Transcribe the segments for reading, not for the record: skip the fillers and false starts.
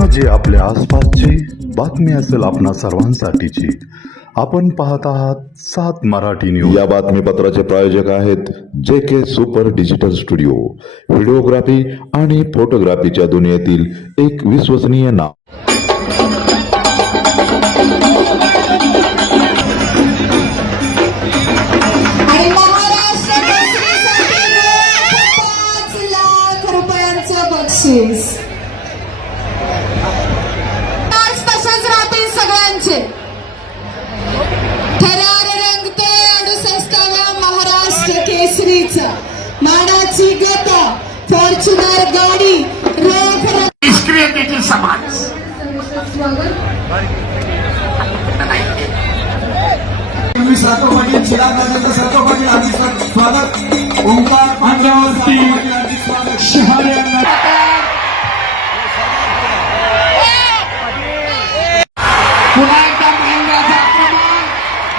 घटना जे आपल्या आसपासची बातमी असेल आपणा सर्वांसाठीची. आपण पाहत आहात 7 मराठी न्यूज. या बातमीपत्राचे प्रायोजक आहेत JK super digital studio. Videography आणि फोटोग्राफीच्या दुनियेतील एक विश्वसनीय नाव. तसेच राहतील सगळ्यांचे. थरार रंगते 68व्या महाराष्ट्र केसरीचा मानाची गदा फॉर्च्युनर गाडी रोख निष्क्रियतेतील समाज. स्वागत ओंकार पांडवरती शहारे पुन्हा एकदा महेंद्राचा आक्रमण.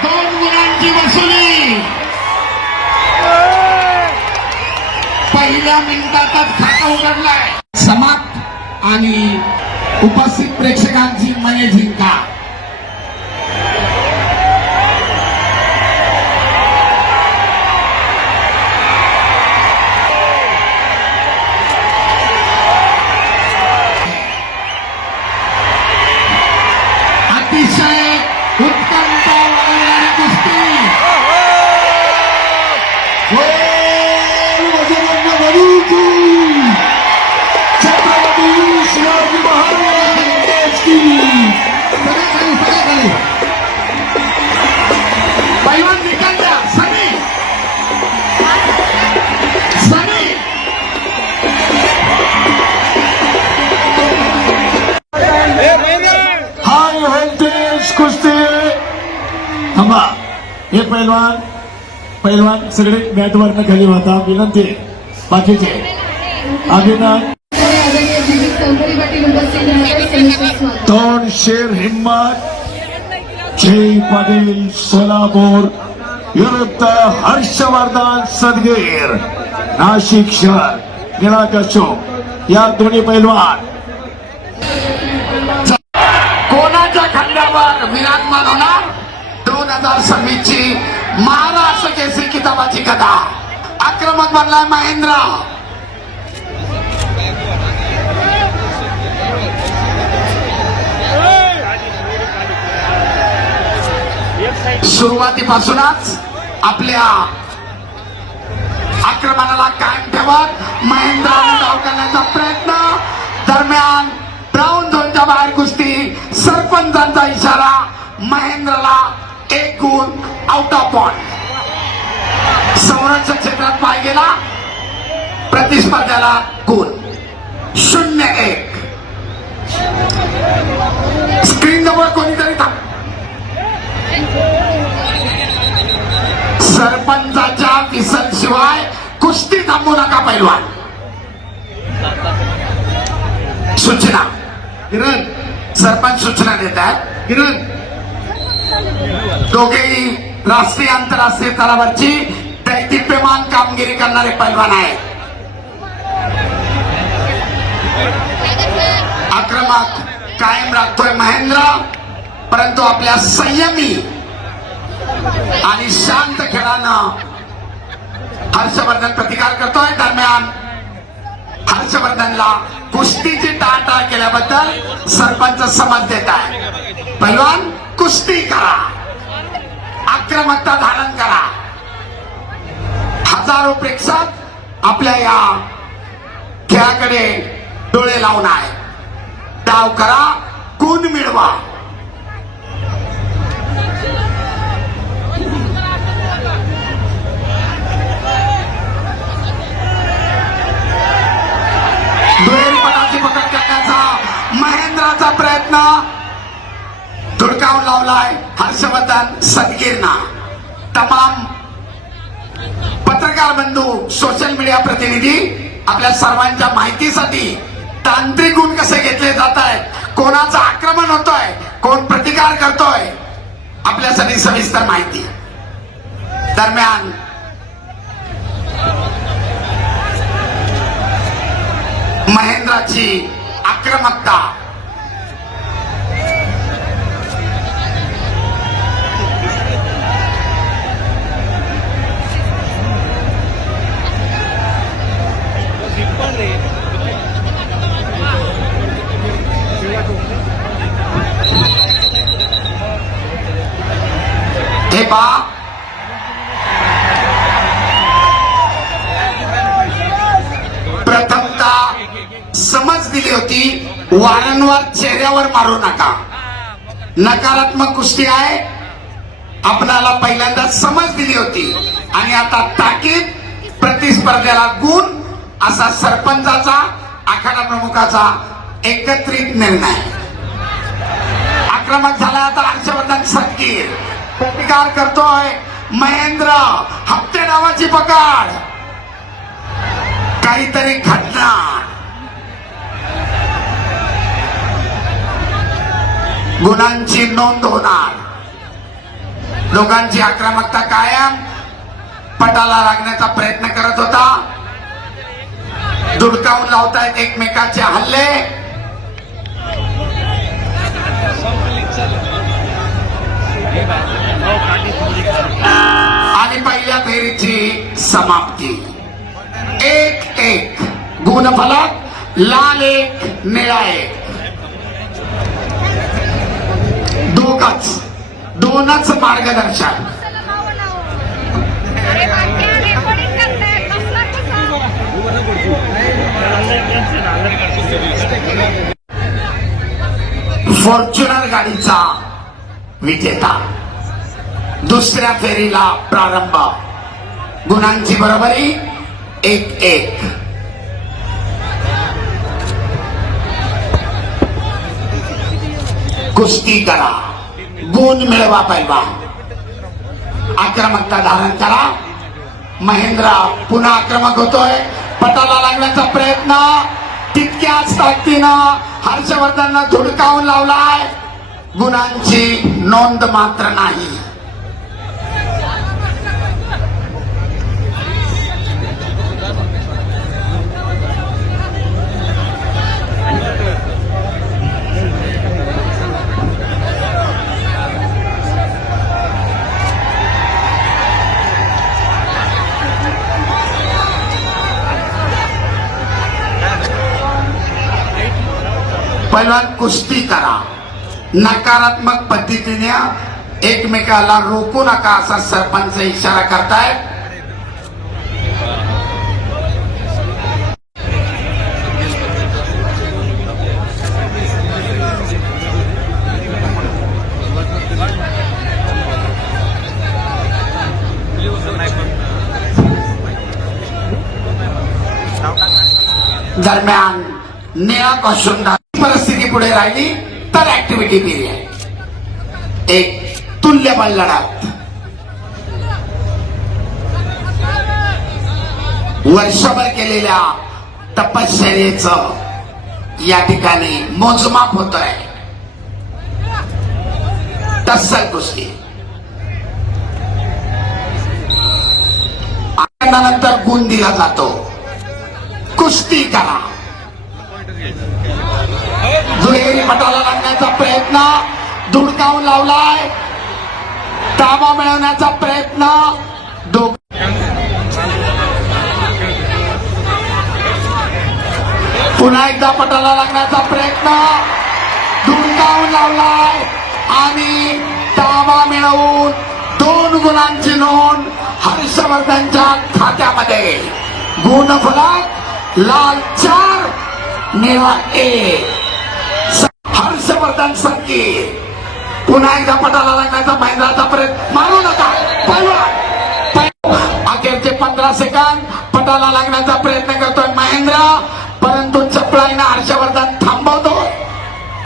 2 गुणांची वसुली. पहिल्या मिनिटातच खातं उघडलंय. समाप्त आणि उपस्थित प्रेक्षकांची मने जिंका. अतिशय उत्तम पळणारी कुस्ती. छत्रपती शिवाजी महाराज की पैलवान निकाल द्या. सनी सनी हाय व्होल्टेज कुस्ती. थांबा. हे पैलवान सगळे मॅटवरनं खाली होता. विनंती बाकीचे अभिनंदन. दोन शेर हिम्मत जय पाटील सोलापूर विरुद्ध हर्षवर्धन सदगीर नाशिक शहर निळाकशोक. या दोन्ही पैलवान कोणाच्या खंडावर विराजमान होणार. 2026 ची महाराष्ट्र केसरी किताबाची कथा. आक्रमक बनलाय महेंद्र. सुरुवातीपासूनच आपल्या आक्रमणाला कायम ठेवत महेंद्राने डाव करण्याचा प्रयत्न. दरम्यान ब्राऊन झोनच्या बाहेर कुस्ती. सरपंचांचा इशारा. महेंद्रला 1 गुण आउट ऑफ पॉइंट. संरक्षण क्षेत्रात पाय गेला. प्रतिस्पर्ध्याला गुण 0-1. स्क्रीन जवळ कोणीतरी थांब. सरपंचाच्या विसल शिवाय कुस्ती थांबू नका पैलवान. सूचना. किरण सरपंच सूचना देत आहेत. किरण दोघेही राष्ट्रीय आंतरराष्ट्रीय स्तरावरची दैदिप्यमान कामगिरी करणारे पैलवान आहेत. आक्रमक कायम राखतोय महेंद्र, परंतु आपल्या संयमी आणि शांत खेळानं हर्षवर्धन प्रतिकार करतोय. दरम्यान हर्षवर्धनला कुस्तीची टाळाटाळ केल्याबद्दल सरपंच समज देत आहे. पैलवान कुस्ती करा. आक्रमकता धारण करा. हजारो प्रेक्षक आपल्या या खेळाकडे डोळे लावून आहे. डाव करा. गुण मिळवा. दुहेरीपणाची पकड करण्याचा महेंद्राचा प्रयत्न धुडकावून लावलाय हर्षवर्धन सदगीरना. तमाम पत्रकार बंधू, सोशल मीडिया प्रतिनिधी, आपल्या सर्वांच्या माहितीसाठी तांत्रिक गुण कसे घेतले जात आहेत, कोणाचं आक्रमण होतोय, कोण प्रतिकार करतोय, आपल्यासाठी सविस्तर माहिती. दरम्यान महेंद्राची आक्रमकता हे पा प्रथमतः समज दिली होती, वारंवार चेहऱ्यावर मारू नका. नकारात्मक कुस्ती आहे. आपणाला पहिल्यांदा समज दिली होती आणि आता ताकीद, प्रतिस्पर्ध्याला गुण, असा सरपंचाचा, आखाडा प्रमुखाचा एकत्रित निर्णय. आक्रमक झाला आता हर्षवर्धन सदगीर. प्रतिकार करतोय महेंद्र. हप्ते नावाची पकड. काहीतरी घडणार. गुणांची नोंद होणार. दोघांची आक्रमकता कायम. पटाला लागण्याचा प्रयत्न करत होता. धुडकावून लावतायत एकमेकाचे हल्ले. आणि पहिल्या फेरीची समाप्ती. 1-1 गुणफलक. लाल 1 निळा 1. दोनच मार्गदर्शक. फॉर्च्युनर गाडीचा विजेता. दुसऱ्या फेरीला प्रारंभ. गुणांची बरोबरी 1-1. कुस्ती करा, गुण मिळवा पैलवान. आक्रमकता धारण करा. महेंद्र पुन्हा आक्रमक होतोय. पटाला लागण्याचा प्रयत्न. तितक्याच ताकदीनं हर्षवर्धननं धुडकावून लावलाय. गुणांची नोंद मात्र नाही. पहिल्वान कुस्ती करा. नकारात्मक पद्धतीने एकमेकाला रोखू नका, असा सरपंच इशारा करतायत. दरम्यान निळा कॉस्ट्युम परिस्थिती पुढे राहिली तर ऍक्टिव्हिटी पिरियड. एक तुल्यबळ लढत. वर्षभर केलेल्या तपश्चर्येचं या ठिकाणी मोजमाप होतोय. तत्सर कुस्ती. नंतर गुण दिला जातो. कुस्ती करा. दुहेरी पटाला लागण्याचा प्रयत्न. धुडकावून लावलाय. ताबा मिळवण्याचा प्रयत्न. पुन्हा एकदा पटाला लागण्याचा प्रयत्न. धुडकावून लावलाय आणि ताबा मिळवून 2 गुणांची नोंद हर्षवर्धनच्या खात्यामध्ये. गुणफलक लाल 4 निळा 1. हर्षवर्धन सदगीर. पुन्हा एकदा पटाला लागण्याचा महेंद्राचा प्रयत्न. मारू नका पैलवान. अखेरचे 15 सेकंद. पटाला लागण्याचा प्रयत्न करतोय महेंद्र, परंतु चपळाईनं हर्षवर्धन थांबवतो.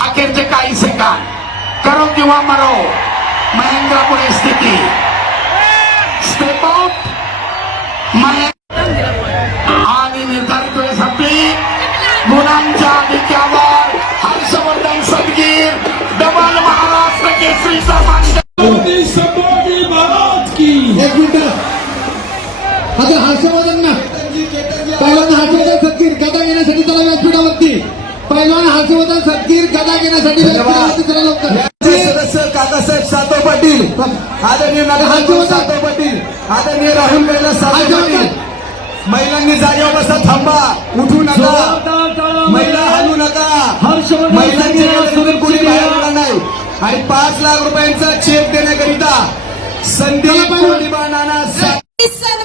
अखेरचे काही सेकंद. करो किंवा मरो. महेंद्र पुढे स्थिती. Step out. आणि निर्धारित वेळ संपली. गुणांच्या अधिक्यावर हर्षवर्धन सदगीर डबल महाराष्ट्र केसरीचा मानकरी. एक मिनिट. आता हर्षवर्धन ना पहिल्यांदा हर्षवर्धन सदगीर गदा घेण्यासाठी चला व्यासपीठावरती. पहिल्यांदा हर्षवर्धन सदगीर गदा घेण्यासाठी व्यासपीठावरती चला लवकर. सदस्य काकासाहेब सातव पाटील, आदरणीय नागरिक सातव पाटील, आदरणीय राहुल कैलास सातव पाटील, महिलांनी जागेवर बसा, थांबा, उठू नका, महिला हलू नका, महिलांच्या वेळेस कोणी बाहेर आला नाही. आणि 5 लाख रुपयांचा चेक देण्याकरिता संदीप नाना सन्मान